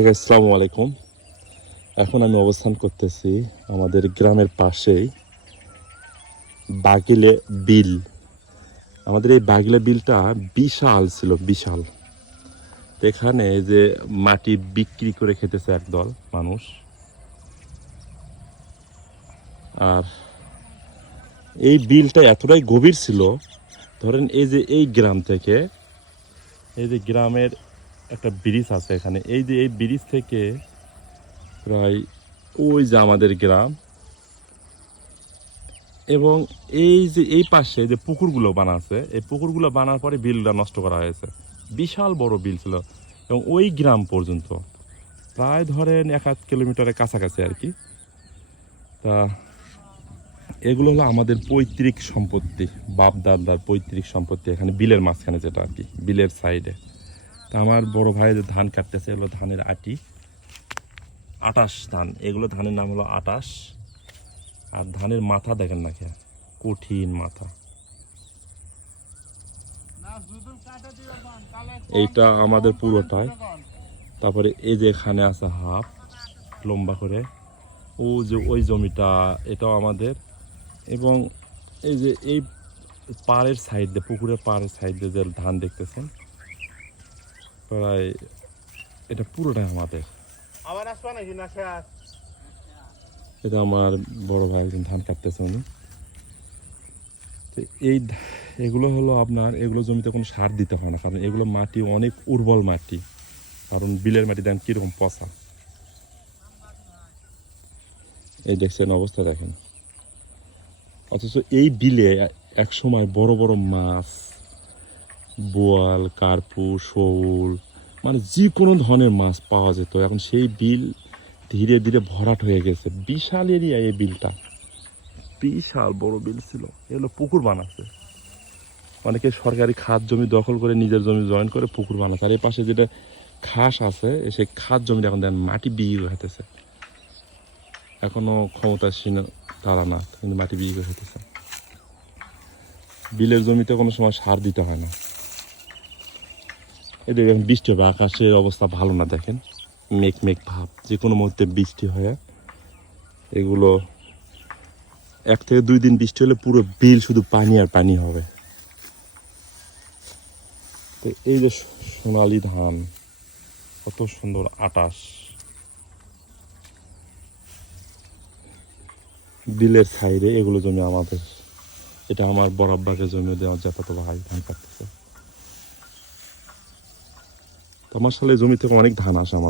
আসসালামু আলাইকুম। এখন আমি অবস্থান করতেছি আমাদের গ্রামের পাশেই বাগিলে বিল। আমাদের এই বাগিলে বিলটা বিশাল ছিল, বিশাল। তো এখানে যে মাটি বিক্রি করে খেতেছে একদল মানুষ। আর এই বিলটা এতটাই গভীর ছিল, ধরেন এই যে এই গ্রাম থেকে, এই যে গ্রামের একটা ব্রিজ আছে এখানে, এই যে এই ব্রিজ থেকে প্রায় ওই যে আমাদের গ্রাম, এবং এই যে এই পাশে যে পুকুরগুলো বানা আছে, এই পুকুরগুলো বানার পরে বিলটা নষ্ট করা হয়েছে। বিশাল বড় বিল ছিল এবং ওই গ্রাম পর্যন্ত প্রায় ধরেন 1-1 কিলোমিটারের কাছাকাছি আর কি। তা এগুলো হলো আমাদের পৈতৃক সম্পত্তি, বাপ দাদার পৈতৃক সম্পত্তি, এখানে বিলের মাঝখানে যেটা আর কি, বিলের সাইডে। তা আমার বড় ভাই যে ধান কাটতেছে, এগুলো ধানের আটি, আটাশ ধান, এগুলো ধানের নাম হলো আটাশ। আর ধানের মাথা দেখেন না কে, কঠিন মাথা। এইটা আমাদের পুরোটাই। তারপরে এই যে এখানে আছে হাফ লম্বা করে, ও যে ওই জমিটা, এটাও আমাদের। এবং এই যে এই পাড়ের সাইড দিয়ে, পুকুরের পাড়ের সাইড দিয়ে যে ধান দেখতেছেন, প্রায় এটা পুরোটাই আমাদের। এটা আমার বড় ভাই একজন ধান কাটতেছে উনি। তো এগুলো হলো আপনার, এগুলো জমিতে কোনো সার দিতে হয় না, কারণ এগুলো মাটি অনেক উর্বর মাটি। কারণ বিলের মাটি দেন কীরকম পচা, এই দেখছেন অবস্থা দেখেন। অথচ এই বিলে এক সময় বড় বড় মাছ, বোয়াল, কার্পু, শোল, মানে যে কোনো ধরনের মাছ পাওয়া যেত। এখন সেই বিল ধীরে ধীরে ভরাট হয়ে গেছে। বিশাল এরিয়া এই বিলটা, বিশাল বড় বিল ছিল। এগুলো পুকুর বানাচ্ছে অনেকে, সরকারি খাত জমি দখল করে নিজের জমি জয়েন করে পুকুর বানাচ্ছে। আর এই পাশে যেটা খাস আছে, সেই খাত জমিটা এখন দেন মাটি বিক্রি করে হতেছে। এখনো ক্ষমতাসীন তারা না, কিন্তু মাটি বিক্রি করে হতেছে। বিলের জমিতে কোনো সময় সার দিতে হয় না। এই দেখেন বৃষ্টি হবে, আকাশের অবস্থা ভালো না, দেখেন মেঘ মেঘ ভাব, যে কোনো মুহূর্তে বৃষ্টি হয়। এগুলো 1 থেকে 2 দিন বৃষ্টি হলে পুরো বিল শুধু পানি আর পানি হবে। তো এই যে সোনালি ধান, কত সুন্দর আটাশ, বিলের সাইডে এগুলো জমি আমাদের। এটা আমার বড় আব্বাকে জমি দেওয়া, জ্যাঠাতো ভাই ধান কাটতেছে। তো আমার সালে জমি থেকে অনেক ধান আসে আমার।